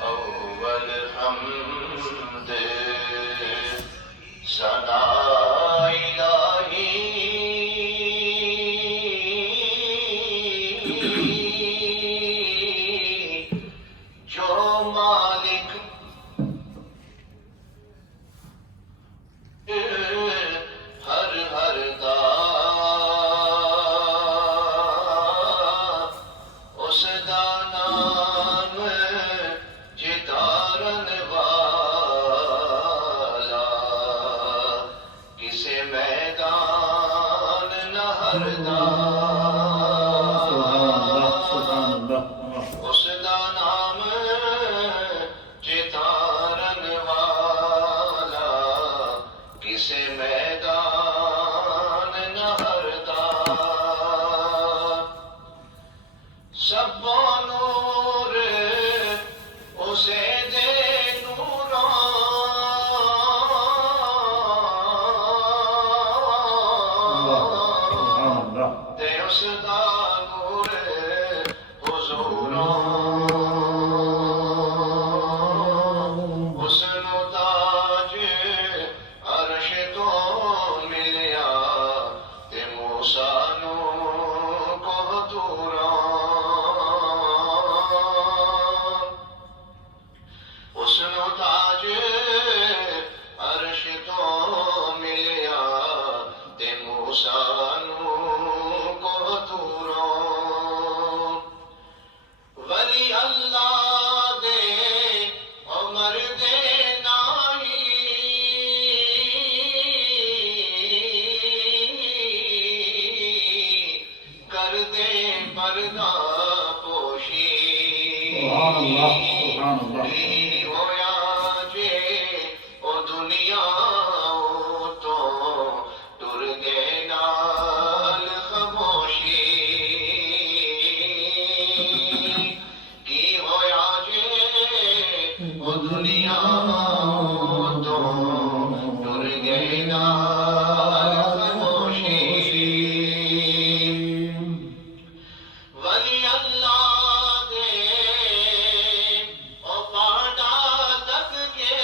اول حمد ثنا الہی جو مالک ہر ہر دا اس دا نام جدارن والا کسے میدان نہ ہر دا اس دا نام جدارن والا کسے میدان نہ ہر دا سب نور اسے دے نوروں تے اس دا نور حضوروں اس نو تاج عرش تو ملیا تے موسیٰ نو کوہتوراں اس نو تاج عرش تو ملیا تے موسیٰ نو کوہتوراں ولی اللہ دے عمر دے نائی کر دے پردہ پوشی کی ہویا جے او دنیا تو ٹر گئے نال خاموشی کی ہویا جے او دنیا تو ٹر گئے نال خاموشی ولی اللہ دے او پاڑا تک کے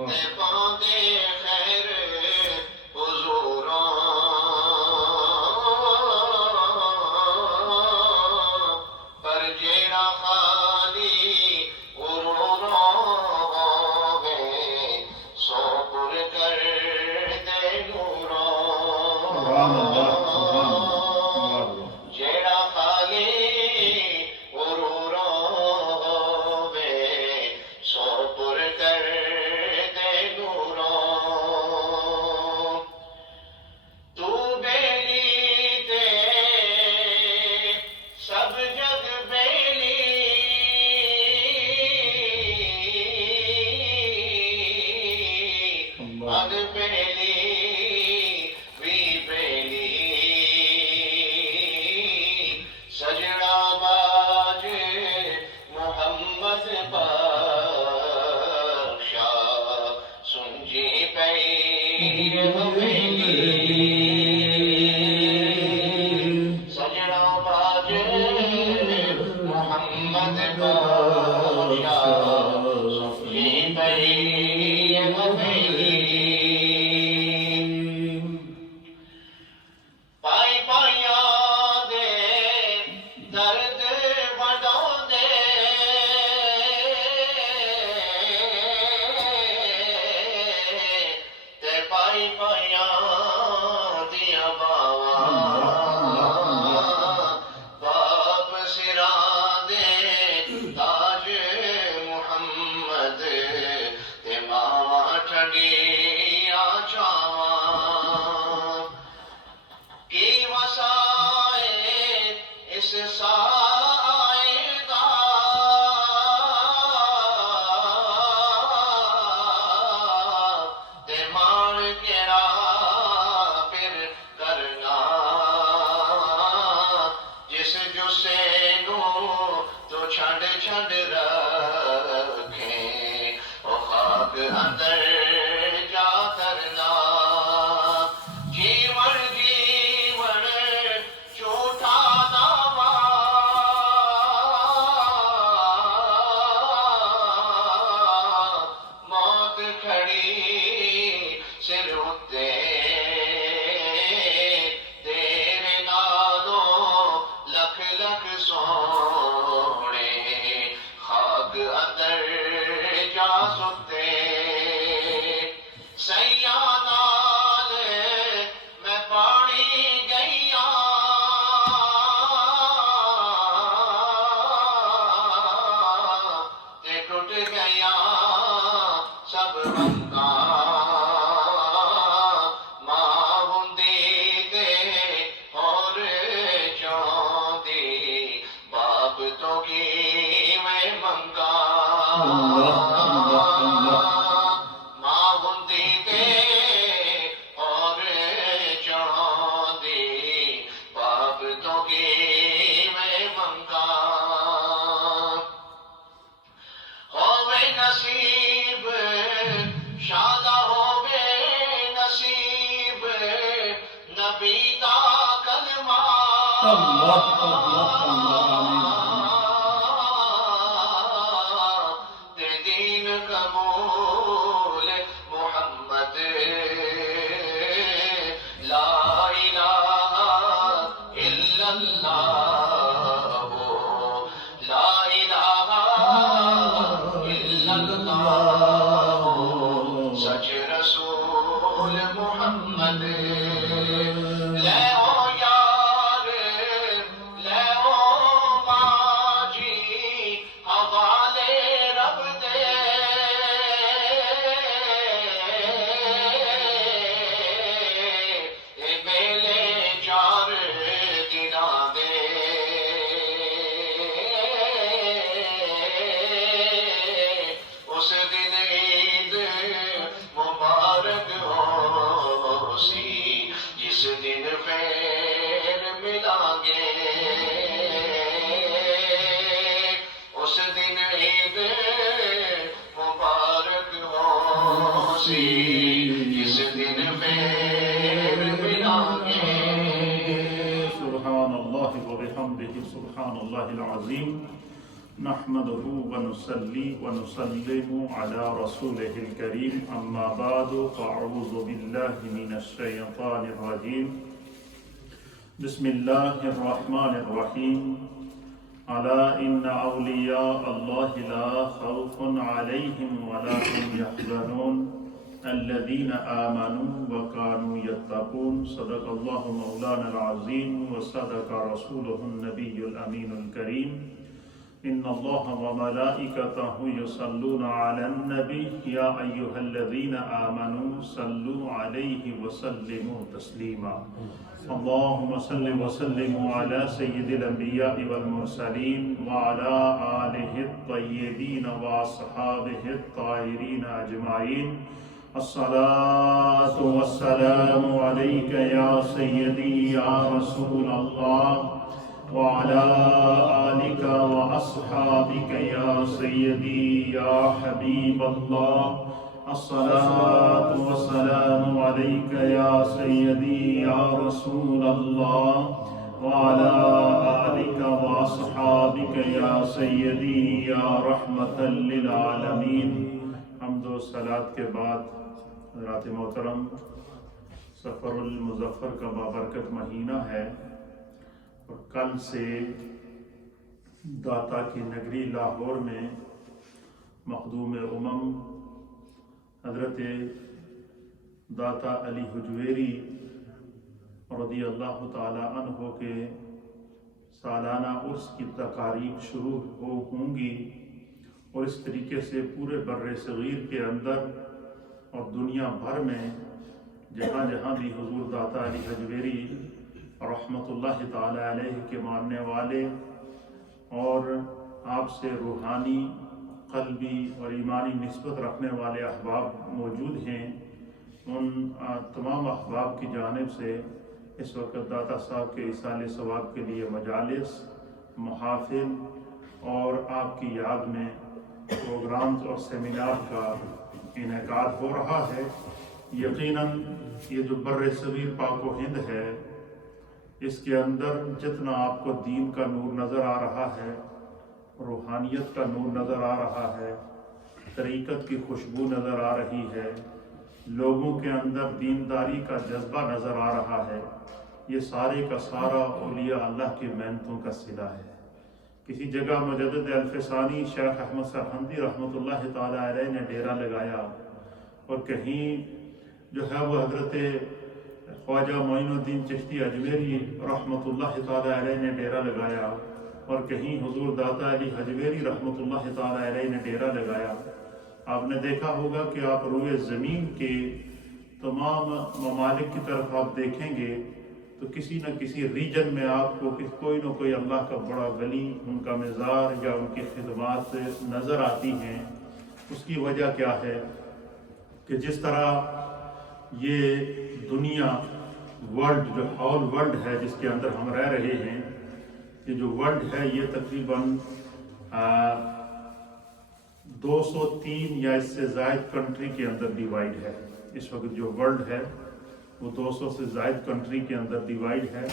تے پاندے خیر حضوراں پر جیڑا خالی غروراں ہوے سو پر کر دے نوراں جیڑا خالی غروراں ہوے سو پر کر دے نوراں تو بیلی تے سب جگ بیلی اگ بیلی وی بیلی سجڑا باج محمد بخشا سنجی پئی حویلی سجڑا باج محمد بخشا سنجی پئی حویلی پائی پائیاں دے درد وڈاؤں دے تے پائی پائیاں دیاں باواں باپ سراں دے تاج محمد تے ماواں ٹھڈیاں چاواں کی وسائے اس سائے دا تے مار کیڑا پھر کرنا جس جسے نو تو چھڈ چھڈ رکھیں او خاک اندر جا کرنا جیون جی اللہ اللہ اللہ آمین تے دین قبول محمد لا الہ الا اللہ لا الہ الا اللہ سچ رسول محمد لے او یار لے او ماجی حوالے رب دے اے میلے چار دناں دے اس دن عید مبارک ہو سی جس دن پھر ملیں گے اس دن عید مبارک ہو سی جس دن پھر ملیں گے سبحان اللہ وبحمدہ سبحان اللہ العظیم نحمده ونصلي ونسلم على رسوله الكريم أما بعد فأعوذ بالله من الشيطان الرجيم بسم الله الرحمن الرحيم ألا إن أولياء الله لا خوف عليهم ولا هم يحزنون الذين آمنوا وكانوا يتقون صدق الله مولانا العظيم وصدق رسوله النبي الأمين الكريم إن الله وملائكته يصلون على النبي يا أيها الذين آمنوا صلوا عليه وسلموا تسليما اللهم صل وسلم على سيد الأنبياء والمرسلين وعلى آله الطيبين وأصحابه الطاهرين أجمعين الصلاة والسلام عليك يا سيدي يا رسول الله وعلى آلك وأصحابك يا سيدي يا حبيب الله الصلاة والسلام عليك يا سيدي يا رسول الله وعلى آلك وأصحابك يا سيدي يا رحمة للعالمين حمد و صلاة کے بعد حضرات محترم سفر المظفر کا بابرکت مہینہ ہے اور کل سے داتا کی نگری لاہور میں مخدوم امم حضرت داتا علی حجویری رضی اللہ تعالی عنہ کے سالانہ عرس کی تقاریب شروع ہوں گی اور اس طریقے سے پورے بر صغیر کے اندر اور دنیا بھر میں جہاں جہاں بھی حضور داتا علی حجویری رحمت اللہ تعالی علیہ کے ماننے والے اور آپ سے روحانی قلبی اور ایمانی نسبت رکھنے والے احباب موجود ہیں ان تمام احباب کی جانب سے اس وقت داتا صاحب کے ایصال ثواب کے لیے مجالس محافل اور آپ کی یاد میں پروگرامز اور سیمینار کا انعقاد ہو رہا ہے یقیناً یہ جو بر صغیر پاک و ہند ہے اس کے اندر جتنا آپ کو دین کا نور نظر آ رہا ہے روحانیت کا نور نظر آ رہا ہے طریقت کی خوشبو نظر آ رہی ہے لوگوں کے اندر دینداری کا جذبہ نظر آ رہا ہے یہ سارے کا سارا اولیاء اللہ کی محنتوں کا صلہ ہے کسی جگہ مجدد الفسانی شیخ احمد سرہندی رحمۃ اللہ تعالی علیہ نے ڈیرا لگایا اور کہیں جو ہے وہ حضرت خواجہ معین الدین چشتی اجمیری رحمۃ اللہ تعالی علیہ نے ڈیرا لگایا اور کہیں حضور داتا علی حجویری رحمۃ اللہ تعالی علیہ نے ڈیرا لگایا آپ نے دیکھا ہوگا کہ آپ روئے زمین کے تمام ممالک کی طرف آپ دیکھیں گے تو کسی نہ کسی ریجن میں آپ کو کوئی نہ کوئی اللہ کا بڑا ولی ان کا مزار یا ان کی خدمات نظر آتی ہیں اس کی وجہ کیا ہے کہ جس طرح یہ دنیا ورلڈ جو ہول ورلڈ ہے جس کے اندر ہم رہ رہے ہیں یہ جو ورلڈ ہے یہ تقریباً 203 یا اس سے زائد کنٹری کے اندر ڈیوائیڈ ہے اس وقت جو ورلڈ ہے وہ 200 سے زائد کنٹری کے اندر ڈیوائیڈ ہے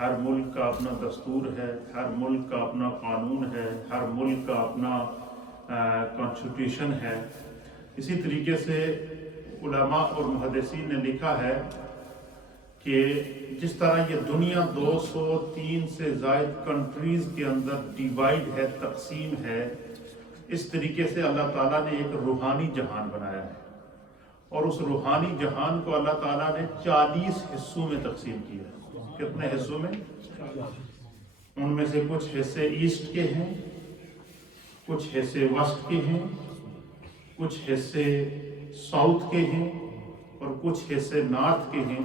ہر ملک کا اپنا دستور ہے، ہر ملک کا اپنا قانون ہے، ہر ملک کا اپنا کانسٹیٹیوشن ہے۔ اسی طریقے سے علماء اور محدثین نے لکھا ہے کہ جس طرح یہ دنیا 203 سے زائد کنٹریز کے اندر ڈیوائیڈ ہے، تقسیم ہے، اس طریقے سے اللہ تعالیٰ نے ایک روحانی جہان بنایا ہے، اور اس روحانی جہان کو اللہ تعالیٰ نے 40 حصوں میں تقسیم کیا ہے۔ کتنے حصوں میں؟ ان میں سے کچھ حصے ایسٹ کے ہیں، کچھ حصے ویسٹ کے ہیں، کچھ حصے ساؤتھ کے ہیں، اور کچھ حصے نارتھ کے ہیں۔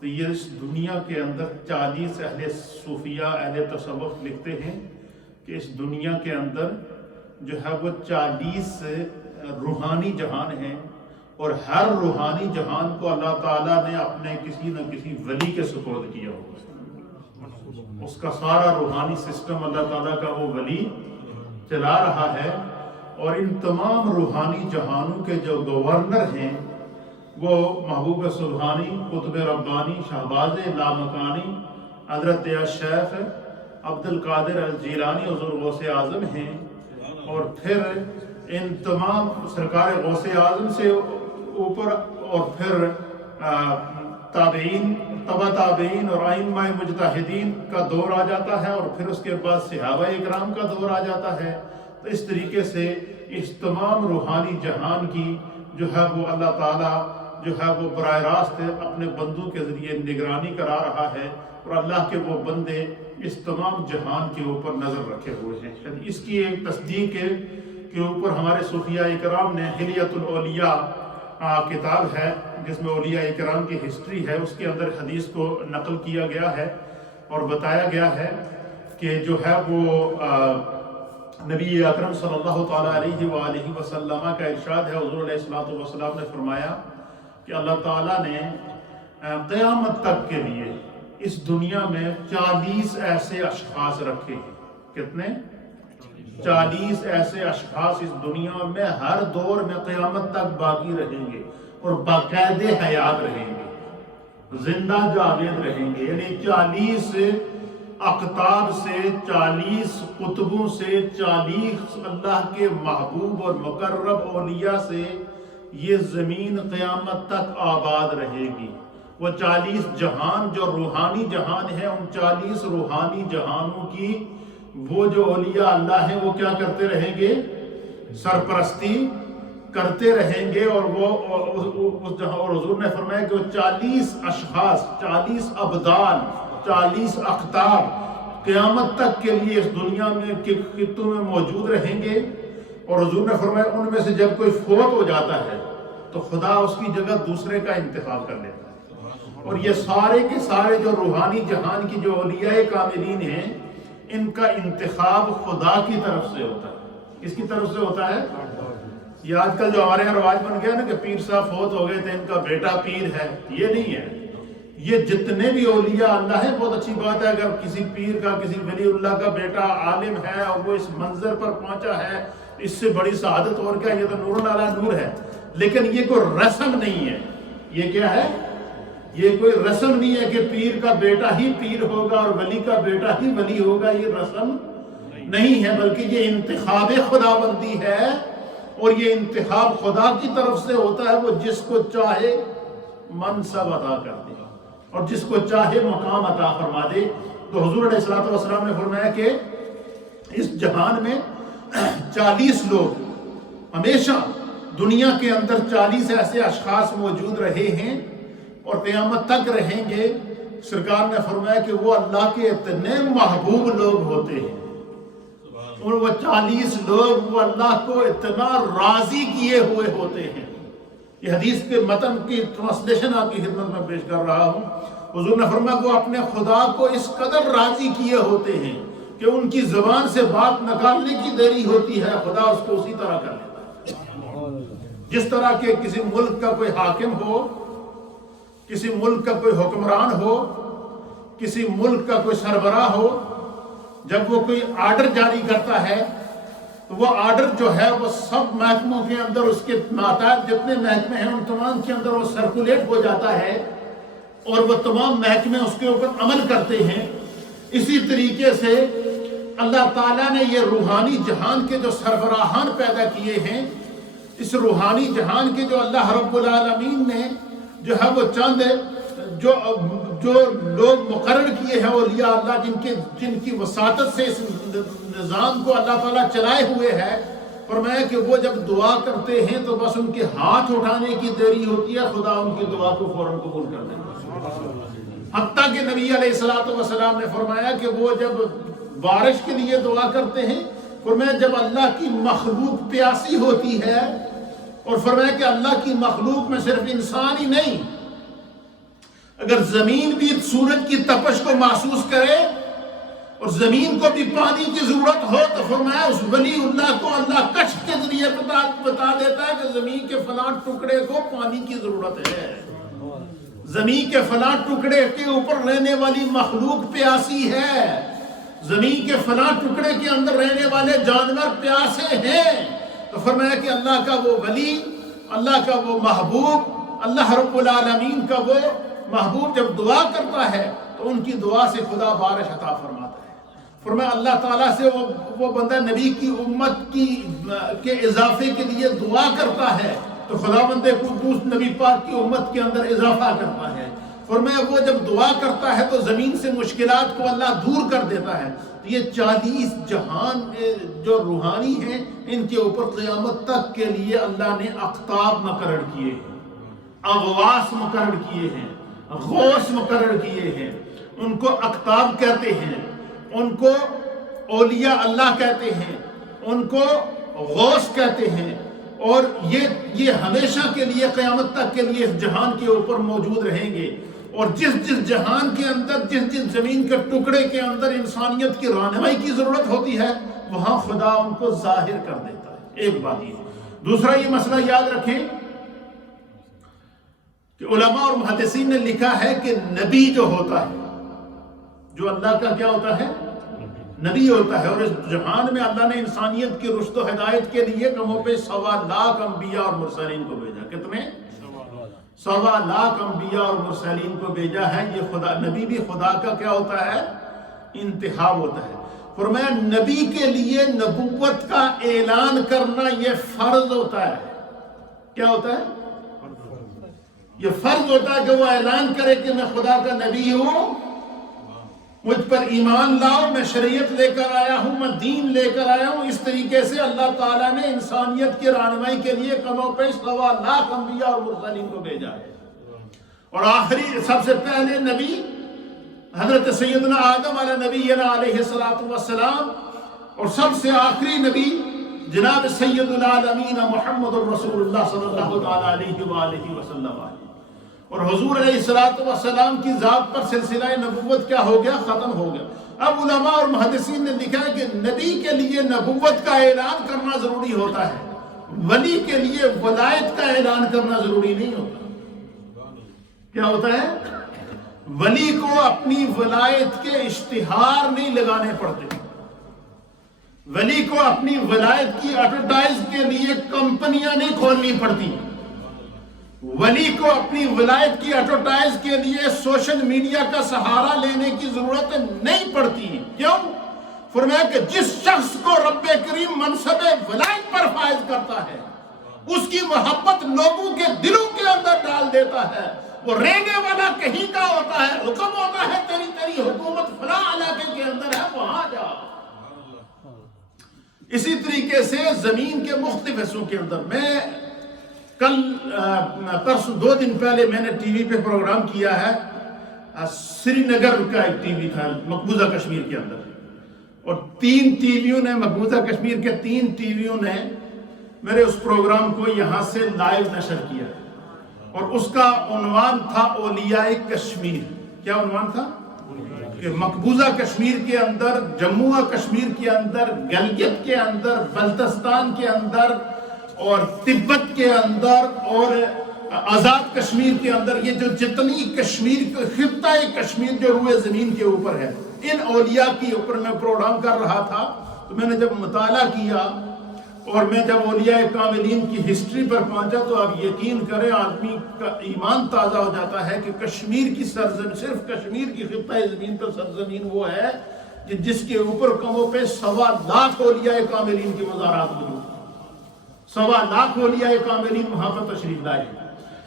تو یہ اس دنیا کے اندر 40 اہل صوفیہ، اہل تصوف لکھتے ہیں کہ اس دنیا کے اندر جو ہے وہ 40 روحانی جہان ہیں، اور ہر روحانی جہان کو اللہ تعالیٰ نے اپنے کسی نہ کسی ولی کے سپرد کیا ہوگا۔ اس کا سارا روحانی سسٹم اللہ تعالیٰ کا وہ ولی چلا رہا ہے، اور ان تمام روحانی جہانوں کے جو گورنر ہیں وہ محبوب سبحانی، قطب ربانی، شہباز لامکانی، حضرت شیخ عبد القادر الجیلانی حضور غوث اعظم ہیں، اور پھر ان تمام سرکار غوث اعظم سے اوپر اور پھر تابعین، تبع تابعین اور ائمہ مجتہدین کا دور آ جاتا ہے، اور پھر اس کے بعد صحابہ اکرام کا دور آ جاتا ہے۔ تو اس طریقے سے اس تمام روحانی جہان کی جو ہے وہ اللہ تعالیٰ جو ہے وہ براہ راست اپنے بندوں کے ذریعے نگرانی کرا رہا ہے، اور اللہ کے وہ بندے اس تمام جہان کے اوپر نظر رکھے ہوئے ہیں۔ اس کی ایک تصدیق کے اوپر ہمارے صوفیہ اکرام نے حلیۃ الاولیاء کتاب ہے جس میں اولیاء اکرام کی ہسٹری ہے، اس کے اندر حدیث کو نقل کیا گیا ہے اور بتایا گیا ہے کہ جو ہے وہ نبی اکرم صلی اللہ تعالیٰ علیہ وآلہ وسلم کا ارشاد ہے، حضور علیہ الصلوۃ نے فرمایا کہ اللہ تعالیٰ نے قیامت تک کے لیے اس دنیا میں 40 ایسے اشخاص رکھے ہیں۔ کتنے؟ 40 ایسے اشخاص اس دنیا میں ہر دور میں قیامت تک باقی رہیں گے اور باقاعد حیات رہیں گے، زندہ جاوید رہیں گے، یعنی 40 اقطاب سے، 40 قطبوں سے، 40 اللہ کے محبوب اور مقرب اولیاء سے یہ زمین قیامت تک آباد رہے گی۔ وہ 40 جہان جو روحانی جہان ہے، ان 40 روحانی جہانوں کی وہ جو اولیاء اللہ ہیں وہ کیا کرتے رہیں گے؟ سرپرستی کرتے رہیں گے، اور وہ اس جہاں، اور حضور نے فرمایا کہ وہ 40 اشخاص، 40 ابدال، 40 اقطاب قیامت تک کے لیے اس دنیا میں خطوں میں موجود رہیں گے۔ اور حضور نے فرمایا ان میں سے جب کوئی فوت ہو جاتا ہے تو خدا اس کی جگہ دوسرے کا انتخاب کر لیتا ہے، اور یہ سارے کے سارے جو روحانی جہان کی جو اولیاء کاملین ہیں ان کا انتخاب خدا کی طرف سے ہوتا ہے۔ کس کی طرف سے ہوتا ہے؟ یہ آج کل جو ہمارے یہاں رواج بن گیا نا کہ پیر صاحب فوت ہو گئے تھے، ان کا بیٹا پیر ہے، یہ نہیں ہے۔ یہ جتنے بھی اولیاء اللہ ہیں، بہت اچھی بات ہے اگر کسی پیر کا، کسی ولی اللہ کا بیٹا عالم ہے اور وہ اس منظر پر پہنچا ہے، اس سے بڑی سعادت اور کیا، یہ تو نور علی نور ہے۔ لیکن یہ کوئی رسم نہیں ہے۔ یہ کیا ہے؟ یہ کوئی رسم نہیں ہے کہ پیر کا بیٹا ہی پیر ہوگا اور ولی کا بیٹا ہی ولی ہوگا، یہ رسم نہیں ہے، بلکہ یہ انتخاب خداوندی ہے، اور یہ انتخاب خدا کی طرف سے ہوتا ہے۔ وہ جس کو چاہے منصب عطا کر دے اور جس کو چاہے مقام عطا فرما دے۔ تو حضور علیہ السلام نے فرمایا کہ اس جہان میں 40 لوگ ہمیشہ دنیا کے اندر 40 ایسے اشخاص موجود رہے ہیں اور قیامت تک رہیں گے۔ سرکار نے فرمایا کہ وہ اللہ کے اتنے محبوب لوگ ہوتے ہیں، اور وہ 40 لوگ وہ اللہ کو اتنا راضی کیے ہوئے ہوتے ہیں۔ یہ حدیث کے متن کی ٹرانسلیشن آپ کی خدمت میں پیش کر رہا ہوں۔ حضور نے فرمایا کہ وہ اپنے خدا کو اس قدر راضی کیے ہوتے ہیں کہ ان کی زبان سے بات نکالنے کی دیری ہوتی ہے، خدا اس کو اسی طرح کر لیتا ہے۔ جس طرح کہ کسی ملک کا کوئی حاکم ہو، کسی ملک کا کوئی حکمران ہو، کسی ملک کا کوئی سربراہ ہو، جب وہ کوئی آرڈر جاری کرتا ہے تو وہ آرڈر جو ہے وہ سب محکموں کے اندر، اس کے ماتحت جتنے محکمے ہیں ان تمام کے اندر وہ سرکولیٹ ہو جاتا ہے۔ اور وہ تمام محکمے اس کے اوپر عمل کرتے ہیں، اسی طریقے سے اللہ تعالیٰ نے یہ روحانی جہان کے جو سربراہان پیدا کیے ہیں، اس روحانی جہان کے جو اللہ رب العالمین نے جو ہے وہ چند جو لوگ مقرر کیے ہیں اولیاء اللہ، جن کی وساطت سے اس نظام کو اللہ تعالیٰ چلائے ہوئے ہے، فرمایا کہ وہ جب دعا کرتے ہیں تو بس ان کے ہاتھ اٹھانے کی دیری ہوتی ہے، خدا ان کی دعا کو فوراً قبول کر دیتا ہے۔ حتیٰ کہ نبی علیہ السلام نے فرمایا کہ وہ جب بارش کے لیے دعا کرتے ہیں، فرمایا جب اللہ کی مخلوق پیاسی ہوتی ہے، اور فرمایا کہ اللہ کی مخلوق میں صرف انسان ہی نہیں، اگر زمین بھی سورج کی تپش کو محسوس کرے اور زمین کو بھی پانی کی ضرورت ہو، تو فرمایا اس ولی اللہ کو اللہ کشف کے ذریعے بتا دیتا ہے کہ زمین کے فلاں ٹکڑے کو پانی کی ضرورت ہے، زمین کے فلاں ٹکڑے کے اوپر رہنے والی مخلوق پیاسی ہے، زمین کے فلاں ٹکڑے کے اندر رہنے والے جانور پیاسے ہیں۔ تو فرمایا کہ اللہ کا وہ ولی، اللہ کا وہ محبوب، اللہ رب العالمین کا وہ محبوب جب دعا کرتا ہے تو ان کی دعا سے خدا بارش عطا فرماتا ہے۔ فرمایا اللہ تعالیٰ سے وہ بندہ نبی کی امت کے اضافے کے لیے دعا کرتا ہے تو خداوند قدوس نبی پاک کی امت کے اندر اضافہ کرتا ہے۔ فرمایا وہ جب دعا کرتا ہے تو زمین سے مشکلات کو اللہ دور کر دیتا ہے۔ تو یہ 40 جہان جو روحانی ہیں، ان کے اوپر قیامت تک کے لیے اللہ نے اقطاب مقرر کیے ہیں، اغواس مقرر کیے ہیں، غوث مقرر کیے ہیں۔ ان کو اقطاب کہتے ہیں، ان کو اولیاء اللہ کہتے ہیں، ان کو غوث کہتے ہیں، اور یہ ہمیشہ کے لیے قیامت تک کے لیے اس جہان کے اوپر موجود رہیں گے۔ اور جس جہان کے اندر، جس زمین کے ٹکڑے کے اندر انسانیت کی رہنمائی کی ضرورت ہوتی ہے، وہاں خدا ان کو ظاہر کر دیتا ہے۔ ایک بات یہ ہے۔ دوسرا یہ مسئلہ یاد رکھیں کہ علماء اور محدثین نے لکھا ہے کہ نبی جو ہوتا ہے، جو اللہ کا کیا ہوتا ہے؟ نبی ہوتا ہے، اور اس جہان میں اللہ نے انسانیت کی رشد و ہدایت کے لیے کم و بیش 1.25 لاکھ انبیاء اور مرسلین کو بھیجا۔ کتنے؟ 1.25 لاکھ انبیاء اور مرسلین کو بھیجا ہے۔ یہ خدا نبی بھی خدا کا کیا ہوتا ہے؟ انتخاب ہوتا ہے۔ فرمایا نبی کے لیے نبوت کا اعلان کرنا یہ فرض ہوتا ہے۔ کیا ہوتا ہے؟ یہ فرض ہوتا ہے کہ وہ اعلان کرے کہ میں خدا کا نبی ہوں، مجھ پر ایمان لاؤ، میں شریعت لے کر آیا ہوں، میں دین لے کر آیا ہوں۔ اس طریقے سے اللہ تعالیٰ نے انسانیت کی رہنمائی کے لیے کم و بیش 1.25 لاکھ انبیاء اور مرسلین کو بھیجا ہے۔ اور آخری سب سے پہلے نبی حضرت سیدنا آدم علیہ نبینا علیہ السلام، اور سب سے آخری نبی جناب سید العالمین محمد الرسول اللہ صلی اللہ تعالیٰ علیہ وآلہ وسلم۔ اور حضور علیہ السلام کی ذات پر سلسلہ نبوت کیا ہو گیا؟ ختم ہو گیا۔ اب علماء اور محدثین نے لکھا ہے کہ نبی کے لیے نبوت کا اعلان کرنا ضروری ہوتا ہے، ولی کے لیے ولایت کا اعلان کرنا ضروری نہیں ہوتا۔ کیا ہوتا ہے؟ ولی کو اپنی ولایت کے اشتہار نہیں لگانے پڑتے، ولی کو اپنی ولایت کی ایڈورٹائز کے لیے کمپنیاں نہیں کھولنی پڑتی، ولی کو اپنی ولایت کی ایڈورٹائز کے لیے سوشل میڈیا کا سہارا لینے کی ضرورت نہیں پڑتی۔ کیوں؟ فرمایا کہ جس شخص کو رب کریم منصب ولایت پر فائز کرتا ہے، اس کی محبت لوگوں کے دلوں کے اندر ڈال دیتا ہے۔ وہ رہنے والا کہیں کا ہوتا ہے، حکم ہوتا ہے تیری حکومت فلاں علاقے کے اندر ہے، وہاں جا۔ اسی طریقے سے زمین کے مختلف حصوں کے اندر، میں کل پرسوں 2 دن پہلے میں نے ٹی وی پہ پروگرام کیا ہے، سری نگر کا ایک ٹی وی تھا مقبوضہ کشمیر کے اندر، اور 3 ٹی ویوں نے، مقبوضہ کشمیر کے 3 ٹی ویوں نے میرے اس پروگرام کو یہاں سے لائیو نشر کیا، اور اس کا عنوان تھا اولیاء کشمیر۔ کیا عنوان تھا؟ کہ مقبوضہ کشمیر کے اندر، جموں و کشمیر کے اندر، گلگت کے اندر، بلتستان کے اندر، اور تبت کے اندر، اور آزاد کشمیر کے اندر، یہ جو جتنی کشمیر، خطہ کشمیر جو روئے زمین کے اوپر ہے، ان اولیاء کی اوپر میں پروگرام کر رہا تھا۔ تو میں نے جب مطالعہ کیا اور میں جب اولیاء کاملین کی ہسٹری پر پہنچا تو آپ یقین کریں آدمی کا ایمان تازہ ہو جاتا ہے کہ کشمیر کی سرزمین، صرف کشمیر کی خطہ زمین پر سرزمین وہ ہے جس کے اوپر کم و بیش 1.25 لاکھ اولیاء کاملین کی مزارات موجود ہیں، 1.25 لاکھ اولیاء کاملین وہاں پر تشریف لائے۔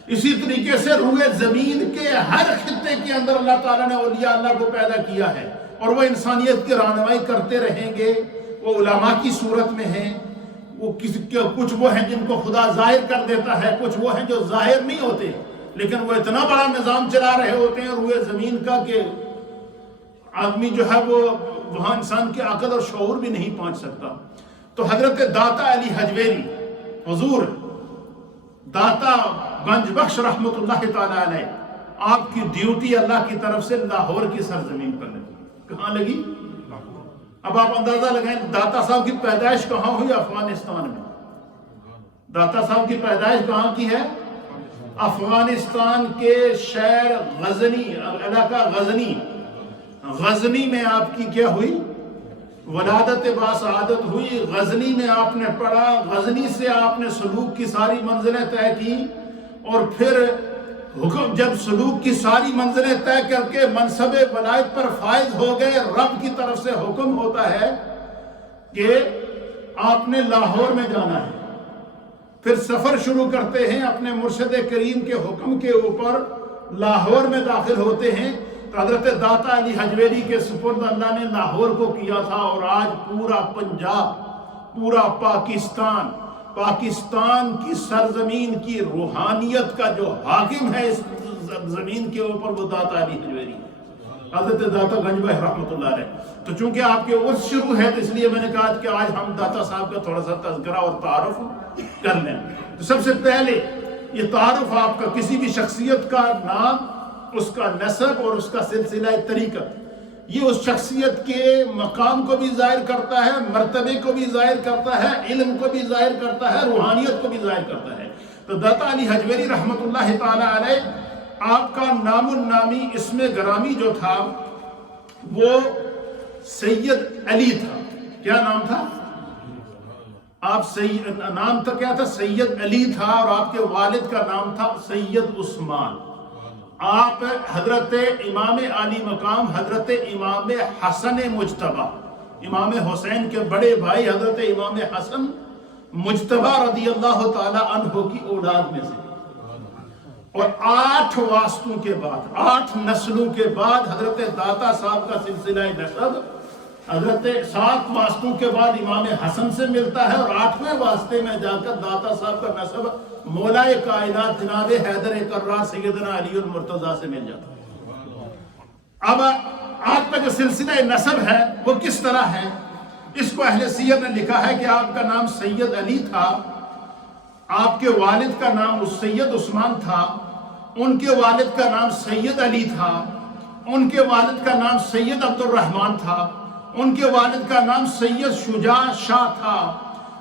اسی طریقے سے روئے زمین کے ہر خطے کے اندر اللہ تعالیٰ نے اولیاء اللہ کو پیدا کیا ہے، اور وہ انسانیت کی رہنمائی کرتے رہیں گے۔ وہ علماء کی صورت میں ہیں، وہ کچھ وہ ہیں جن کو خدا ظاہر کر دیتا ہے، کچھ وہ ہیں جو ظاہر نہیں ہوتے لیکن وہ اتنا بڑا نظام چلا رہے ہوتے ہیں روئے زمین کا کہ آدمی جو ہے وہ وہاں انسان کے عقل اور شعور بھی نہیں پہنچ سکتا۔ تو حضرت داتا علی حجویری حضور داتا گنج بخش رحمت اللہ تعالی علیہ، آپ کی ڈیوٹی اللہ کی طرف سے لاہور کی سرزمین پر لگی۔ کہاں لگی؟ اب آپ اندازہ لگائیں داتا صاحب کی پیدائش کہاں ہوئی؟ افغانستان میں۔ داتا صاحب کی پیدائش کہاں کی ہے؟ افغانستان کے شہر غزنی، علاقہ غزنی میں آپ کی کیا ہوئی؟ ولادت باسعادت ہوئی۔ غزنی میں آپ نے پڑھا، غزنی سے آپ نے سلوک کی ساری منزلیں طے کی، اور پھر حکم جب سلوک کی ساری منزلیں طے کر کے منصب ولایت پر فائز ہو گئے، رب کی طرف سے حکم ہوتا ہے کہ آپ نے لاہور میں جانا ہے۔ پھر سفر شروع کرتے ہیں اپنے مرشد کریم کے حکم کے اوپر، لاہور میں داخل ہوتے ہیں۔ تو حضرت داتا علی حجویری کے سپرد اللہ نے لاہور کو کیا تھا، اور آج پورا پنجاب، پورا پاکستان کی سرزمین کی روحانیت کا جو حاکم ہے اس زمین کے اوپر وہ داتا علی حجویری ہے، حضرت داتا گنج بخش رحمت اللہ علیہ۔ تو چونکہ آپ کے عرس شروع ہے تو اس لیے میں نے کہا کہ آج ہم داتا صاحب کا تھوڑا سا تذکرہ اور تعارف کر لیں۔ تو سب سے پہلے یہ تعارف آپ کا کسی بھی شخصیت کا نام، اس کا نسب اور اس کا سلسلہ طریقت، یہ اس شخصیت کے مقام کو بھی ظاہر کرتا ہے، مرتبے کو بھی ظاہر کرتا ہے، علم کو بھی ظاہر کرتا ہے، روحانیت کو بھی ظاہر کرتا ہے۔ تو داتا علی حجویری رحمت اللہ تعالی علیہ، آپ کا نام النامی اسم گرامی جو تھا وہ سید علی تھا۔ کیا نام تھا؟ نام تھا کیا تھا؟ سید علی تھا، اور آپ کے والد کا نام تھا سید عثمان۔ آپ حضرت امام عالی مقام حضرت امام حسن مجتبی، امام حسین کے بڑے بھائی حضرت امام حسن مجتبی رضی اللہ تعالی عنہ کی اولاد میں سے، اور 8 واسطوں کے بعد، 8 نسلوں کے بعد حضرت داتا صاحب کا سلسلہ نسب حضرت 7 واسطوں کے بعد امام حسن سے ملتا ہے، اور 8ویں واسطے میں جا کر داتا صاحب کا نسب مولا کائنات جناب حیدر کرار سیدنا علی المرتضیٰ سے مل جاتا ہے۔ اب آپ کا جو سلسلہ نسب ہے وہ کس طرح ہے؟ اس کو اہل سیر نے لکھا ہے کہ آپ کا نام سید علی تھا، آپ کے والد کا نام سید عثمان تھا، ان کے والد کا نام سید علی تھا، ان کے والد کا نام سید عبد الرحمن تھا، ان کے والد کا نام سید شجاع شاہ تھا،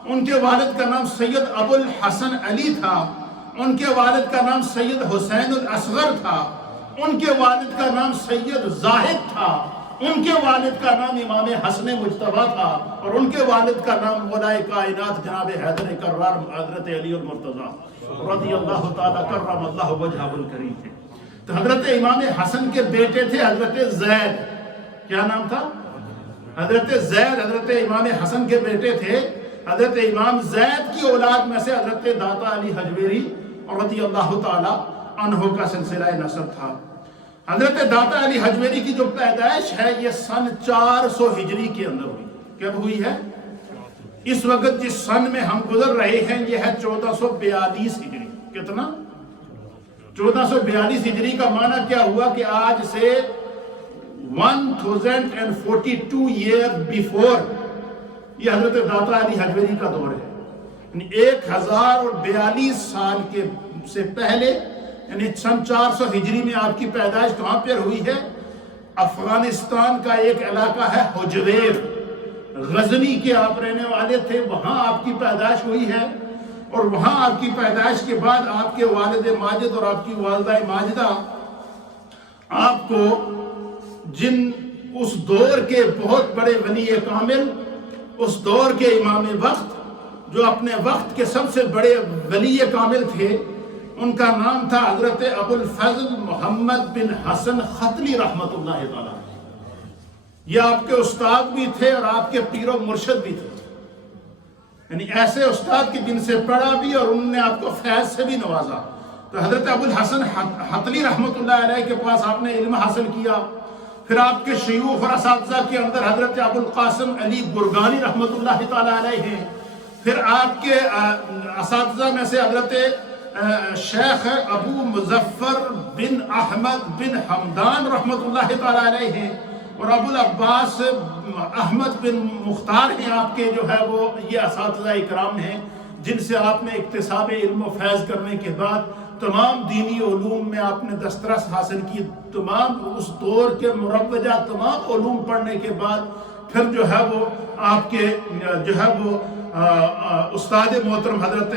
ان کے والد کا نام سید ابو الحسن علی تھا، ان کے والد کا نام سید حسین الاصغر تھا، ان کے والد کا نام سید زاہد تھا، ان کے والد کا نام امام حسن مجتبی تھا، اور ان کے والد کا نام مولا کائنات جناب حیدر کرار حضرت علی المرتضیٰ رضی اللہ تعالیٰ کرم اللہ وجہہ الکریم تھے۔ تو حضرت امام حسن کے بیٹے تھے حضرت زید، کیا نام تھا؟ حضرت زید، حضرت امام حسن کے بیٹے تھے۔ حضرت امام زید کی اولاد میں سے حضرت داتا علی حجویری رضی اللہ تعالی عنہ کا سلسلہ نسب تھا۔ حضرت داتا علی حجویری کی جو پیدائش ہے یہ سن 400 ہجری کے اندر ہوئی۔ کب ہوئی ہے؟ اس وقت جس سن میں ہم گزر رہے ہیں یہ ہے 1442 ہجری۔ کتنا؟ 1442 ہجری کا معنی کیا ہوا کہ آج سے 1042 ایئر بیفور یہ حضرت داتا علی حجویری کا دور ہے، یعنی 1042 سال کے سے پہلے، یعنی سن 400 ہجری میں آپ کی پیدائش کہاں پر ہوئی ہے؟ افغانستان کا ایک علاقہ ہے حجویر، غزنی کے آپ رہنے والے تھے، وہاں آپ کی پیدائش ہوئی ہے، اور وہاں آپ کی پیدائش کے بعد آپ کے والد ماجد اور آپ کی والدہ ماجدہ آپ کو جن اس دور کے بہت بڑے ولی کامل، اس دور کے امام وقت جو اپنے وقت کے سب سے بڑے ولی کامل تھے، ان کا نام تھا حضرت ابو الفضل محمد بن حسن ختلی رحمۃ اللہ تعالیٰ۔ یہ آپ کے استاد بھی تھے اور آپ کے پیر و مرشد بھی تھے، یعنی ایسے استاد کی جن سے پڑھا بھی اور انہوں نے آپ کو فیض سے بھی نوازا۔ تو حضرت ابو الحسن ختلی رحمۃ اللہ علیہ کے پاس آپ نے علم حاصل کیا۔ پھر آپ کے شیوخ اور اساتذہ کے اندر حضرت ابو القاسم علی گرگانی رحمۃ اللہ تعالیٰ علیہ ہیں۔ پھر آپ کے اساتذہ میں سے حضرت شیخ ابو مظفر بن احمد بن حمدان رحمۃ اللہ تعالیٰ علیہ ہیں، اور ابو العباس احمد بن مختار ہیں آپ کے جو ہے وہ یہ اساتذہ اکرام ہیں، جن سے آپ نے اکتساب علم و فیض کرنے کے بعد تمام دینی علوم میں آپ نے دسترس حاصل کی۔ تمام اس دور کے مروجہ تمام علوم پڑھنے کے بعد پھر جو ہے وہ آپ کے جو ہے وہ استاد محترم حضرت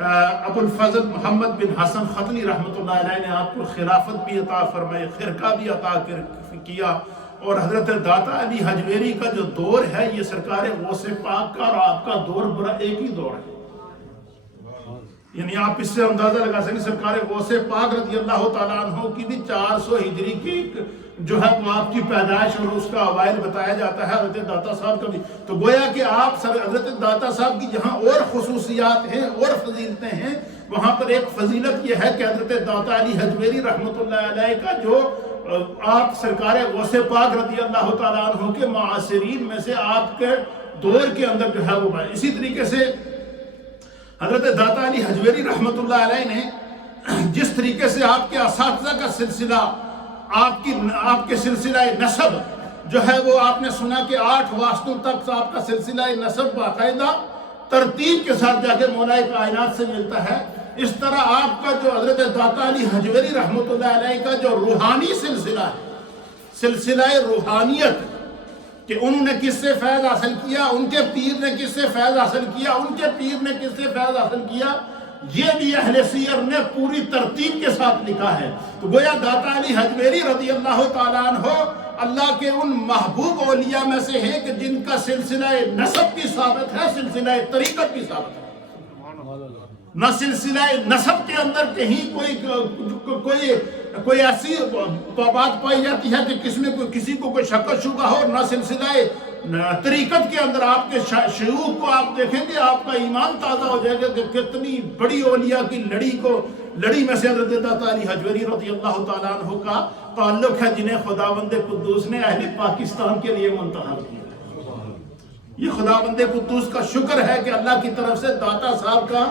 ابو الفضل محمد بن حسن ختلی رحمۃ اللہ علیہ نے آپ کو خلافت بھی عطا فرمائی، خرقہ بھی عطا کیا، اور حضرت داتا علی حجویری کا جو دور ہے یہ سرکار غوث پاک کا اور آپ کا دور برا ایک ہی دور ہے۔ یعنی آپ اس سے اندازہ لگا سکیں سرکار غوث پاک رضی اللہ تعالیٰ عنہ کی بھی 400 ہجری کی جو ہے وہ آپ کی پیدائش اور اس کا اوائل بتایا جاتا ہے، حضرت داتا صاحب کا بھی۔ تو گویا کہ آپ حضرت داتا صاحب کی جہاں اور خصوصیات ہیں اور فضیلتیں ہیں، وہاں پر ایک فضیلت یہ ہے کہ حضرت داتا علی حجویری رحمۃ اللہ علیہ کا جو آپ سرکار غوث پاک رضی اللہ تعالیٰ عنہ کے معاصرین میں سے آپ کے دور کے اندر جو ہے وہ اسی طریقے سے حضرت داتا علی حجویری رحمۃ اللہ علیہ نے جس طریقے سے آپ کے اساتذہ کا سلسلہ، آپ کے سلسلہ نسب جو ہے وہ آپ نے سنا کہ 8 واسطوں تک آپ کا سلسلہ نسب باقاعدہ ترتیب کے ساتھ جا کے مولا کائنات سے ملتا ہے، اس طرح آپ کا جو حضرت داتا علی حجویری رحمۃ اللہ علیہ کا جو روحانی سلسلہ ہے، سلسلہ روحانیت، کہ انہوں نے کس سے فیض حاصل کیا، ان کے پیر نے کس سے فیض حاصل کیا، ان کے پیر نے کس سے فیض حاصل کیا، یہ بھی اہل سیر نے پوری ترتیب کے ساتھ لکھا ہے۔ تو گویا داتا علی حجویری رضی اللہ تعالیٰ عنہ اللہ کے ان محبوب اولیاء میں سے ہیں کہ جن کا سلسلہ نسب بھی ثابت ہے، سلسلہ طریقت بھی ثابت ہے۔ نہ سلسلہ نسب کے اندر کہیں کوئی ایسی بات پائی جاتی ہے کہ کسی کو کوئی شک و شبہ ہو، نہ سلسلہ طریقت کے اندر آپ کے شیوخ کو آپ دیکھیں گے آپ کا ایمان تازہ ہو جائے گا کہ کتنی بڑی اولیاء کی لڑی میں سے حضرت داتا علی حجویری رضی اللہ تعالیٰ عنہ کا تعلق ہے، جنہیں خداوند قدوس نے اہل پاکستان کے لیے منتخب کیا۔ یہ خداوند قدوس کا شکر ہے کہ اللہ کی طرف سے داتا صاحب کا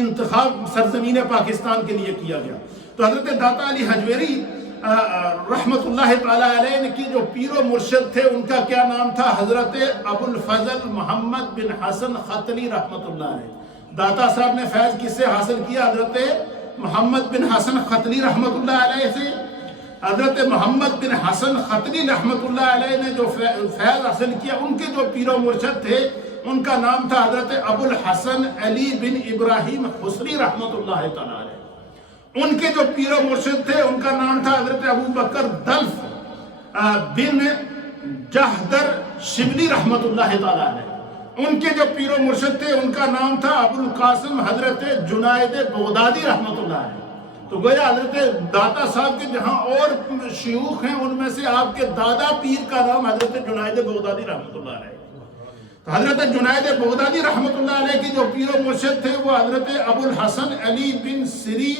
انتخاب سرزمین پاکستان کے لیے کیا گیا۔ تو حضرت داتا علی حجویری رحمت اللہ تعالیٰ علیہ کی جو پیر و مرشد تھے ان کا کیا نام تھا؟ حضرت ابو الفضل محمد بن حسن ختلی رحمت اللہ علیہ۔ داتا صاحب نے فیض کس سے حاصل کیا؟ حضرت محمد بن حسن ختلی رحمت اللہ علیہ سے۔ حضرت محمد بن حسن ختلی رحمت اللہ علیہ نے جو فیض حاصل کیا، ان کے جو پیر و مرشد تھے ان کا نام تھا حضرت ابو الحسن علی بن ابراہیم حسنی رحمت اللہ تعالیٰ علیہ۔ ان کے جو پیر و مرشد تھے ان کا نام تھا حضرت ابو بکر دلف بن جہدر شبلی رحمت اللہ تعالیٰ علیہ۔ ان کے جو پیر و مرشد تھے ان کا نام تھا ابو القاسم حضرت جنید بغدادی رحمت اللہ علیہ۔ تو گویا حضرت داتا صاحب کے جہاں اور شیوخ ہیں ان میں سے آپ کے دادا پیر کا نام حضرت جنید بغدادی رحمت اللہ علیہ۔ تو حضرت جنید بغدادی رحمت اللہ علیہ کی جو پیر و مرشد تھے وہ حضرت ابو الحسن علی بن سری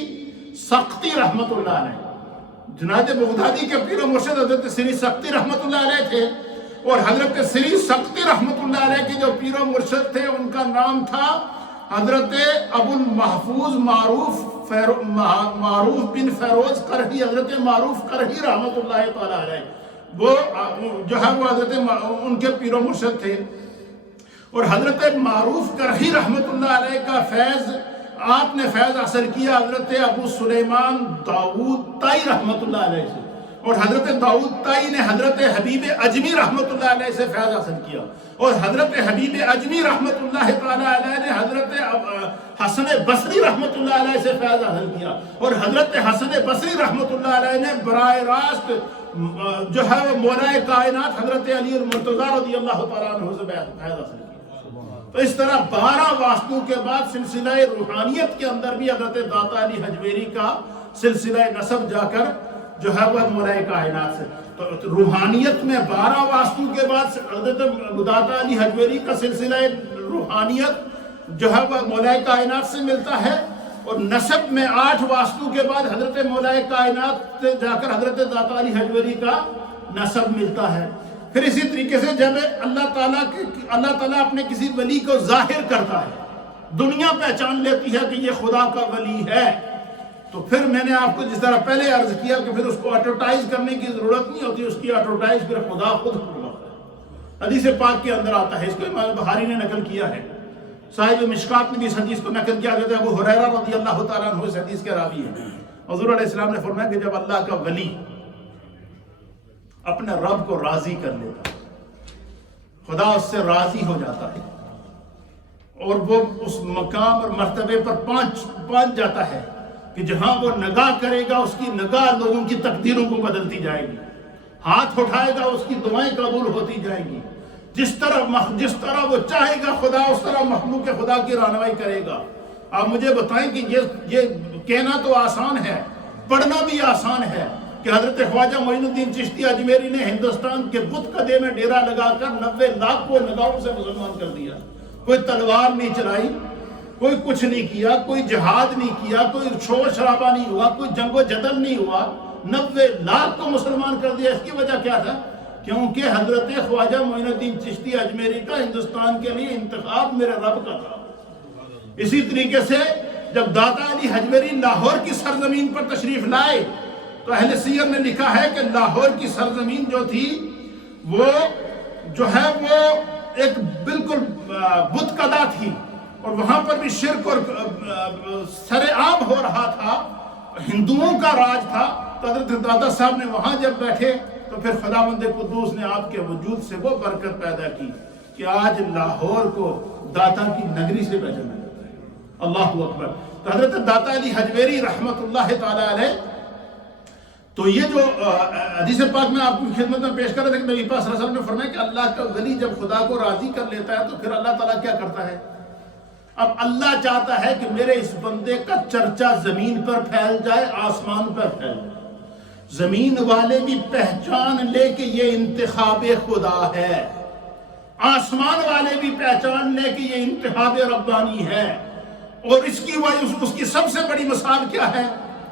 سختی رحمت اللہ علیہ۔ جنید بغدادی کے پیر و مرشد حضرت سری سختی رحمت اللہ علیہ تھے، اور حضرت سری سختی رحمت اللہ علیہ کی جو پیر و مرشد تھے ان کا نام تھا حضرت ابو المحفوظ معروف بن فیروز کرہی، حضرت معروف کرہی رحمت اللہ تعالیٰ علیہ۔ وہ جو ہے وہ حضرت ان کے پیر و مرشد تھے، اور حضرت معروف کرہی رحمت اللہ علیہ کا فیض آپ نے فیض حاصل کیا حضرت ابو سلیمان داؤد طائی رحمت اللہ علیہ سے، اور حضرت داؤد طائی نے حضرت حبیب اجمی رحمت اللہ علیہ سے فیض حاصل کیا، اور حضرت حبیب اجمی رحمت اللہ تعالیٰ علیہ نے حضرت حسن بصری رحمت اللہ علیہ سے فیض حاصل کیا، اور حضرت حسن بصری رحمت اللہ علیہ نے براہ راست جو ہے وہ مولا کائنات حضرت علی المرتضیٰ رضی اللہ تعالیٰ عنہ سے فیض حاصل کیا۔ تو اس طرح 12 واسطوں کے بعد سلسلہ روحانیت کے اندر بھی حضرت داتا علی حجویری کا سلسلہ نسب جا کر جو ہے وہ مولا کائنات سے، تو روحانیت میں 12 واسطوں کے بعد حضرت داتا علی حجویری کا سلسلہ روحانیت جو ہے وہ مولا کائنات سے ملتا ہے، اور نسب میں 8 واسطوں کے بعد حضرت مولا کائنات سے جا کر حضرت داتا علی حجویری کا نسب ملتا ہے۔ پھر اسی طریقے سے جب اللہ تعالیٰ اپنے کسی ولی کو ظاہر کرتا ہے، دنیا پہچان لیتی ہے کہ یہ خدا کا ولی ہے، تو پھر میں نے آپ کو جس طرح پہلے عرض کیا کہ پھر اس کو ایڈورٹائز کرنے کی ضرورت نہیں ہوتی، اس کی ایڈورٹائز پھر خدا خود کرتا ہے۔ حدیث پاک کے اندر آتا ہے، اس کو امام بخاری نے نقل کیا ہے، صاحب مشکات نے بھی اس حدیث کو نقل کیا، حضرت ابو ہریرہ رضی اللہ تعالیٰ عنہ اس حدیث کے راوی ہیں۔ حضور علیہ السلام نے فرمایا کہ جب اللہ کا ولی اپنے رب کو راضی کر لیتا ہے، خدا اس سے راضی ہو جاتا ہے اور وہ اس مقام اور مرتبے پر پہنچ جاتا ہے کہ جہاں وہ نگاہ کرے گا اس کی نگاہ لوگوں کی تقدیروں کو بدلتی جائے گی، ہاتھ اٹھائے گا اس کی دعائیں قبول ہوتی جائیں گی، جس طرح وہ چاہے گا خدا اس طرح مخلوق خدا کی رہنمائی کرے گا۔ آپ مجھے بتائیں کہ یہ کہنا تو آسان ہے، پڑھنا بھی آسان ہے کہ حضرت خواجہ معین الدین چشتی اجمیری نے ہندوستان کے بت قدے میں ڈیرا لگا کر 90 لاکھ کو نگاہوں سے مسلمان کر دیا، کوئی تلوار نہیں چلائی، کوئی کچھ نہیں کیا، کوئی جہاد نہیں کیا، کوئی شور شرابہ نہیں ہوا، کوئی جنگ و جدل نہیں ہوا، 90 لاکھ کو مسلمان کر دیا۔ اس کی وجہ کیا تھا؟ کیونکہ حضرت خواجہ معین الدین چشتی اجمیری کا ہندوستان کے لیے انتخاب میرے رب کا تھا۔ اسی طریقے سے جب داتا علی حجویری لاہور کی سرزمین پر تشریف لائے تو اہل سیر نے لکھا ہے کہ لاہور کی سرزمین جو تھی وہ جو ہے وہ ایک بالکل بت قدا تھی، اور وہاں پر بھی شرک اور سر عام ہو رہا تھا، ہندوؤں کا راج تھا۔ تو حضرت داتا صاحب نے وہاں جب بیٹھے تو پھر خداوند قدوس نے آپ کے وجود سے وہ برکت پیدا کی کہ آج لاہور کو داتا کی نگری سے پہچانا جاتا ہے۔ اللہ اکبر۔ تو حضرت داتا علی حجویری رحمت اللہ تعالی علیہ، تو یہ جو حدیث پاک میں آپ کی خدمت میں پیش کر رہا تھا کہ نبی پاک صلی اللہ علیہ وسلم نے فرمایا کہ اللہ کا ولی جب خدا کو راضی کر لیتا ہے تو پھر اللہ تعالیٰ کیا کرتا ہے؟ اب اللہ چاہتا ہے کہ میرے اس بندے کا چرچا زمین پر پھیل جائے، آسمان پر پھیل جائے، زمین والے بھی پہچان لے کہ یہ انتخاب خدا ہے، آسمان والے بھی پہچان لے کہ یہ انتخاب ربانی ہے۔ اور اس کی وجہ اس کی سب سے بڑی مثال کیا ہے؟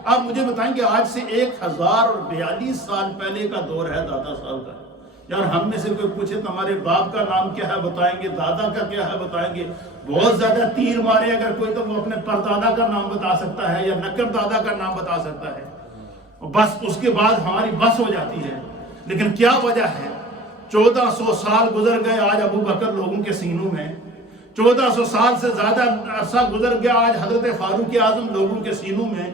آپ مجھے بتائیں کہ آج سے 1042 سال پہلے کا دور ہے دادا صاحب کا۔ یار ہم میں سے کوئی پوچھے تو ہمارے باپ کا نام کیا ہے بتائیں گے، دادا کا کیا ہے بتائیں گے، بہت زیادہ تیر مارے اگر کوئی تو وہ اپنے پردادا کا نام بتا سکتا ہے یا نکر دادا کا نام بتا سکتا ہے، بس اس کے بعد ہماری بس ہو جاتی ہے۔ لیکن کیا وجہ ہے؟ 1400 سال گزر گئے آج ابو بکر لوگوں کے سینوں میں، 1400 سال سے زیادہ عرصہ گزر گیا آج حضرت فاروق اعظم لوگوں کے سینوں میں،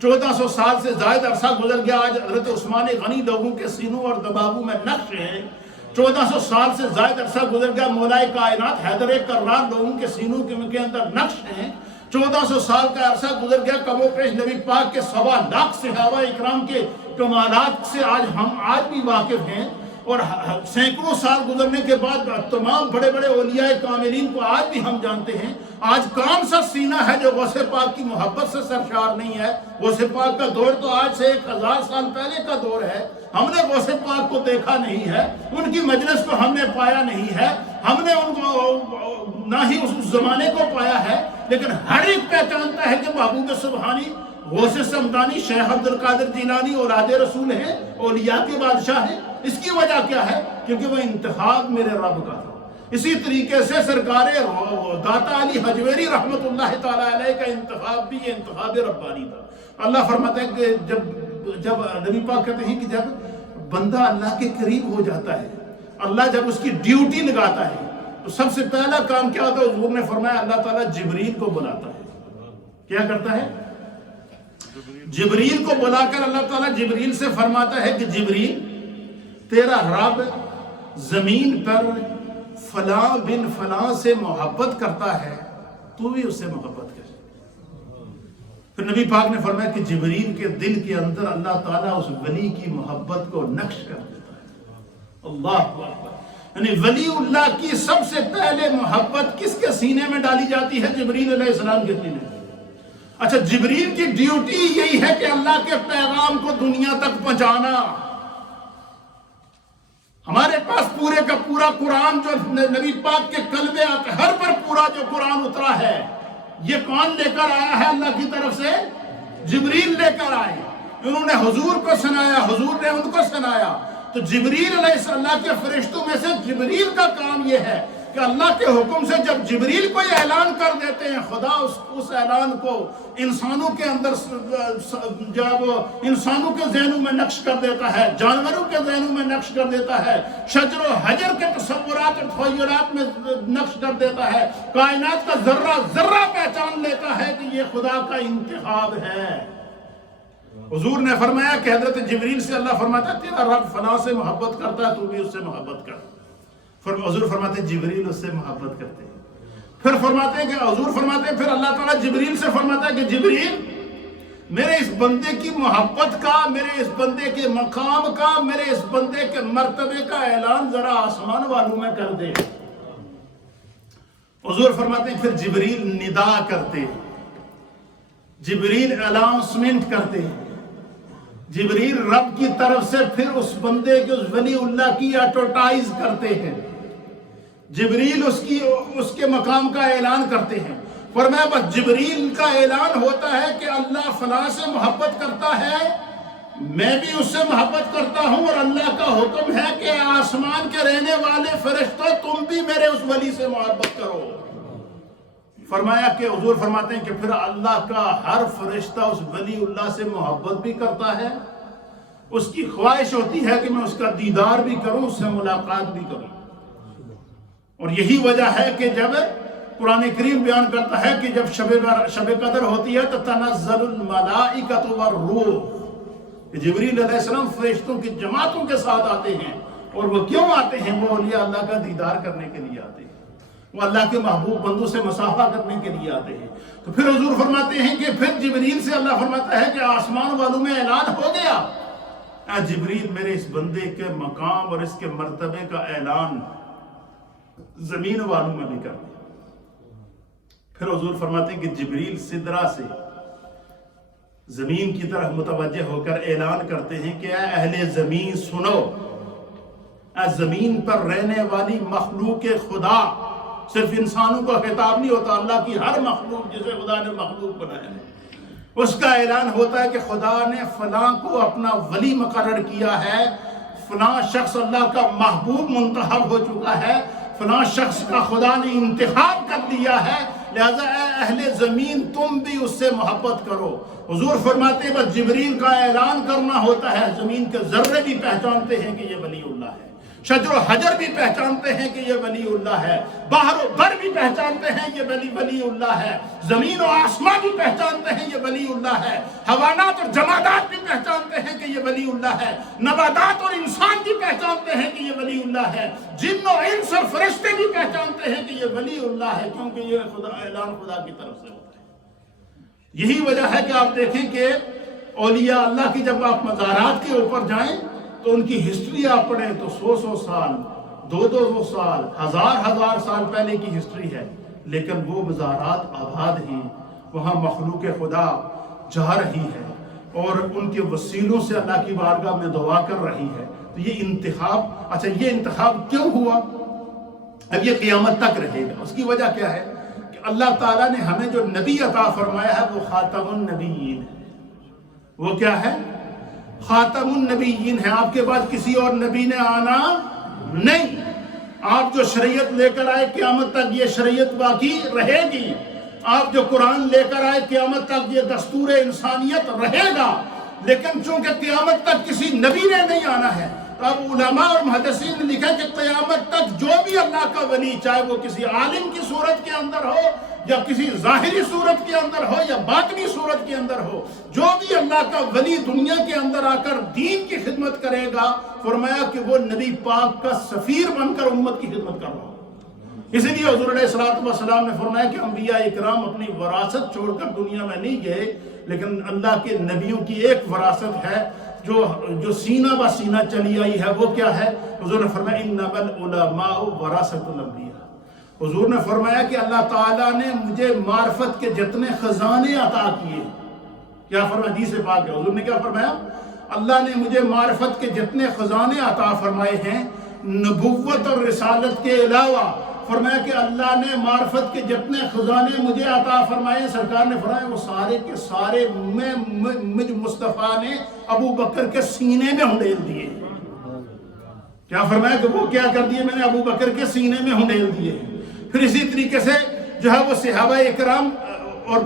1400 سال سے زائد عرصہ گزر گیا آج حضرت عثمان غنی لوگوں کے سینوں اور دماغوں میں نقش ہیں، 1400 سال سے زائد عرصہ گزر گیا مولا کائنات حیدر کرار لوگوں کے سینوں کے اندر نقش ہیں، 1400 سال کا عرصہ گزر گیا کم و پیش نبی پاک کے 1.25 لاکھ صحابہ اکرام کے کمالات سے ہم آج بھی واقف ہیں، اور سینکڑوں سال گزرنے کے بعد تمام بڑے بڑے اولیاء کاملین کو آج بھی ہم جانتے ہیں۔ آج کون سا سینہ ہے جو غوث پاک کی محبت سے سرشار نہیں ہے؟ غوث پاک کا دور تو آج سے 1000 سال پہلے کا دور ہے، ہم نے غوث پاک کو دیکھا نہیں ہے، ان کی مجلس کو ہم نے پایا نہیں ہے، ہم نے ان کو نہ ہی اس زمانے کو پایا ہے، لیکن ہر ایک پہچانتا ہے کہ محبوب سبحانی غوث سمدانی شیخ عبد القادر جیلانی اولاد رسول ہیں، اولیاء کے بادشاہ ہیں۔ اس کی وجہ کیا ہے؟ کیونکہ وہ انتخاب میرے رب کا تھا۔ اسی طریقے سے سرکار داتا علی حجویری رحمت اللہ تعالی علیہ کا انتخاب بھی یہ انتخاب ربانی تھا۔ اللہ فرماتا ہے کہ جب نبی پاک کہتے ہیں کہ جب بندہ اللہ کے قریب ہو جاتا ہے، اللہ جب اس کی ڈیوٹی لگاتا ہے تو سب سے پہلا کام کیا ہوتا ہے؟ حضور نے فرمایا اللہ تعالیٰ جبریل کو بلاتا ہے۔ کیا کرتا ہے؟ جبریل کو بلا کر اللہ تعالیٰ جبریل سے فرماتا ہے کہ جبریل تیرا رب زمین پر فلاں بن فلاں سے محبت کرتا ہے، تو بھی اس سے محبت کر۔ پھر نبی پاک نے فرمایا کہ جبریل کے دل کے اندر اللہ تعالیٰ اس ولی کی محبت کو نقش کر دیتا ہے۔ اللہ اکبر. یعنی ولی اللہ کی سب سے پہلے محبت کس کے سینے میں ڈالی جاتی ہے؟ جبریل علیہ السلام کے سینے میں. اچھا جبریل کی ڈیوٹی یہی ہے کہ اللہ کے پیغام کو دنیا تک پہنچانا. ہمارے پاس پورے کا پورا قرآن جو نبی پاک کے قلبے آتے ہر پر پورا جو قرآن اترا ہے یہ کون لے کر آیا ہے؟ اللہ کی طرف سے جبریل لے کر آئے. انہوں نے حضور کو سنایا، حضور نے ان کو سنایا. تو جبریل علیہ السلام کے فرشتوں میں سے جبریل کا کام یہ ہے کہ اللہ کے حکم سے جب جبریل کو یہ اعلان کر دیتے ہیں، خدا اس اعلان کو انسانوں کے اندر جب انسانوں کے ذہنوں میں نقش کر دیتا ہے، جانوروں کے ذہنوں میں نقش کر دیتا ہے، شجر و حجر کے تصورات اور تخیلات میں نقش کر دیتا ہے، کائنات کا ذرہ ذرہ پہچان لیتا ہے کہ یہ خدا کا انتخاب ہے. حضور نے فرمایا کہ حضرت جبریل سے اللہ فرماتا ہے تیرا رب فلاں سے محبت کرتا ہے، تو بھی اس سے محبت کر. حضور فرماتے ہیں جبریل اس سے محبت کرتے ہیں. پھر فرماتے ہیں کہ حضور فرماتے ہیں پھر اللہ تعالیٰ جبریل سے فرماتا ہے کہ جبریل میرے اس بندے کی محبت کا، میرے اس بندے کے مقام کا، میرے اس بندے کے مرتبے کا اعلان ذرا آسمان والوں میں کر دے. حضور فرماتے ہیں پھر جبریل ندا کرتے ہیں، جبریل اناؤنسمنٹ کرتے ہیں، جبریل رب کی طرف سے پھر اس بندے کے اس ولی اللہ کی ایڈورٹائز کرتے ہیں، جبریل اس کے مقام کا اعلان کرتے ہیں. فرمایا بس جبریل کا اعلان ہوتا ہے کہ اللہ فلاں سے محبت کرتا ہے، میں بھی اس سے محبت کرتا ہوں، اور اللہ کا حکم ہے کہ آسمان کے رہنے والے فرشتوں تم بھی میرے اس ولی سے محبت کرو. فرمایا کہ حضور فرماتے ہیں کہ پھر اللہ کا ہر فرشتہ اس ولی اللہ سے محبت بھی کرتا ہے، اس کی خواہش ہوتی ہے کہ میں اس کا دیدار بھی کروں، اس سے ملاقات بھی کروں. اور یہی وجہ ہے کہ جب قرآن کریم بیان کرتا ہے کہ جب شب قدر ہوتی ہے تو تنزل الملائکۃ والروح، جبریل علیہ السلام فرشتوں کی جماعتوں کے ساتھ آتے ہیں. اور وہ کیوں آتے ہیں؟ وہ اولیاء اللہ کا دیدار کرنے کے لیے آتے ہیں، وہ اللہ کے محبوب بندوں سے مصافحہ کرنے کے لیے آتے ہیں. تو پھر حضور فرماتے ہیں کہ پھر جبریل سے اللہ فرماتا ہے کہ آسمان والوں میں اعلان ہو گیا، اے جبریل میرے اس بندے کے مقام اور اس کے مرتبے کا اعلان زمین والوں میں بھی کر دیا. پھر حضور فرماتے ہیں کہ جبریل سدرہ سے زمین کی طرف متوجہ ہو کر اعلان کرتے ہیں کہ اے اہل زمین سنو، اے زمین پر رہنے والی مخلوق خدا، صرف انسانوں کا خطاب نہیں ہوتا، اللہ کی ہر مخلوق جسے خدا نے مخلوق بنایا ہے، اس کا اعلان ہوتا ہے کہ خدا نے فلاں کو اپنا ولی مقرر کیا ہے، فلاں شخص اللہ کا محبوب منتخب ہو چکا ہے، فلاں شخص کا خدا نے انتخاب کر دیا ہے، لہذا اے اہل زمین تم بھی اس سے محبت کرو. حضور فرماتے ہیں بس جبریل کا اعلان کرنا ہوتا ہے، زمین کے ذرے بھی پہچانتے ہیں کہ یہ ولی اللہ ہے، شجر و حجر بھی پہچانتے ہیں کہ یہ ولی اللہ ہے، باہر و بر بھی پہچانتے ہیں یہ ولی اللہ ہے، زمین و آسمان بھی پہچانتے ہیں یہ ولی اللہ ہے، حیوانات اور جمادات بھی پہچانتے ہیں کہ یہ ولی اللہ ہے، نباتات اور انسان بھی پہچانتے ہیں کہ یہ ولی اللہ ہے، جن و انس اور فرشتے بھی پہچانتے ہیں کہ یہ ولی اللہ ہے، کیونکہ یہ اعلان خدا کی طرف سے ہوتا ہے. یہی وجہ ہے کہ آپ دیکھیں کہ اولیاء اللہ کی جب آپ مزارات کے اوپر جائیں تو ان کی ہسٹری آپ پڑھیں تو 100 سال 200 سال 1000 سال پہلے کی ہسٹری ہے، لیکن وہ مزارات آباد ہیں، وہاں مخلوق خدا جا رہی ہے اور ان کے وسیلوں سے اللہ کی بارگاہ میں دعا کر رہی ہے. تو یہ انتخاب، اچھا یہ انتخاب کیوں ہوا؟ اب یہ قیامت تک رہے گا. اس کی وجہ کیا ہے کہ اللہ تعالیٰ نے ہمیں جو نبی عطا فرمایا ہے وہ خاتم النبیین ہے. وہ کیا ہے؟ خاتم النبیین ہے. آپ کے بعد کسی اور نبی نے آنا نہیں. آپ جو شریعت لے کر آئے قیامت تک یہ شریعت باقی رہے گی. آپ جو قرآن لے کر آئے قیامت تک یہ دستور انسانیت رہے گا. لیکن چونکہ قیامت تک کسی نبی نے نہیں آنا ہے، تو اب علماء اور محدثین نے لکھا کہ قیامت تک جو بھی اللہ کا ولی، چاہے وہ کسی عالم کی صورت کے اندر ہو یا کسی ظاہری صورت کے اندر ہو یا باطنی صورت کے اندر ہو، جو بھی اللہ کا ولی دنیا کے اندر آ کر دین کی خدمت کرے گا، فرمایا کہ وہ نبی پاک کا سفیر بن کر امت کی خدمت کر رہا ہو. اسی لیے حضور علیہ السلام نے فرمایا کہ انبیاء اکرام اپنی وراثت چھوڑ کر دنیا میں نہیں گئے، لیکن اللہ کے نبیوں کی ایک وراثت ہے جو سینہ بہ سینہ چلی آئی ہے وہ کیا ہے؟ حضور نے فرمایا انما العلماء ورثۃ الانبیاء. حضور نے فرمایا کہ اللہ تعالیٰ نے مجھے معرفت کے جتنے خزانے عطا کیے. کیا فرمایا؟ حدیث پاک ہے. حضور نے کیا فرمایا؟ اللہ نے مجھے معرفت کے جتنے خزانے عطا فرمائے ہیں نبوت اور رسالت کے علاوہ. فرمایا کہ اللہ نے معرفت کے جتنے خزانے مجھے عطا فرمائے، سرکار نے فرمایا وہ سارے کے سارے مجھ مصطفیٰ نے ابو بکر کے سینے میں ہنڈیل دیے. کیا فرمایا کہ وہ کیا کر دیے؟ میں نے ابو بکر کے سینے میں ہنڈیل دیے. پھر اسی طریقے سے جو ہے وہ صحابہ اکرام اور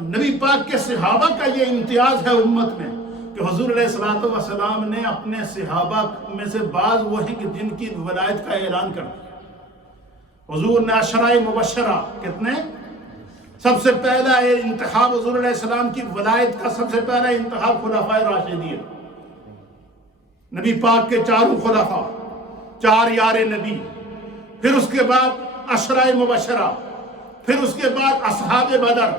نبی پاک کے صحابہ کا یہ امتیاز ہے امت میں کہ حضور علیہ الصلوۃ والسلام نے اپنے صحابہ میں سے بعض وہ ہیں کہ جن کی ولایت کا اعلان کر دیا. حضور نے عشرہ مبشرہ کتنے؟ سب سے پہلا انتخاب حضور علیہ السلام کی ولایت کا سب سے پہلا انتخاب خلفائے راشدین، نبی پاک کے چاروں خلفاء، 4 یار نبی، پھر اس کے بعد عشرہ مبشرہ، پھر اس کے بعد اصحاب بدر،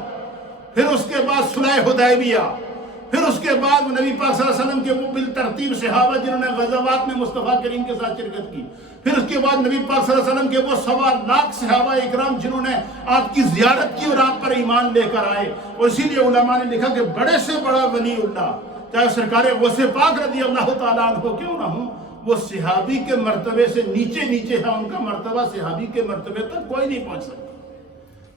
پھر اس کے بعد صلح حدیبیہ، پھر اس کے بعد نبی پاک صلی اللہ علیہ وسلم کے وہ بالترتیب صحابہ جنہوں نے غزوات میں مصطفیٰ کریم کے ساتھ شرکت کی، پھر اس کے بعد نبی پاک صلی اللہ علیہ وسلم کے وہ 1.25 لاکھ صحابہ اکرام جنہوں نے آپ کی زیارت کی اور آپ پر ایمان لے کر آئے. اور اسی لیے علماء نے لکھا کہ بڑے سے بڑا ولی اللہ چاہے سرکار غوث پاک رضی اللہ تعالیٰ عنہ کیوں نہ ہوں، وہ صحابی کے مرتبے سے نیچے ہے. ان کا مرتبہ صحابی کے مرتبے تک کوئی نہیں پہنچ سکتا.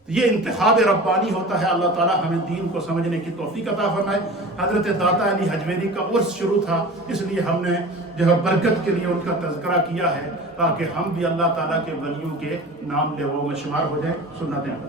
یہ انتخاب ربانی ہوتا ہے. اللہ تعالیٰ ہمیں دین کو سمجھنے کی توفیق عطا فرمائے. حضرت داتا علی حجویری کا عرس شروع تھا، اس لیے ہم نے جو ہے برکت کے لیے ان کا تذکرہ کیا ہے تاکہ ہم بھی اللہ تعالیٰ کے ولیوں کے نام لیواؤں میں شمار ہو جائیں. سنتیں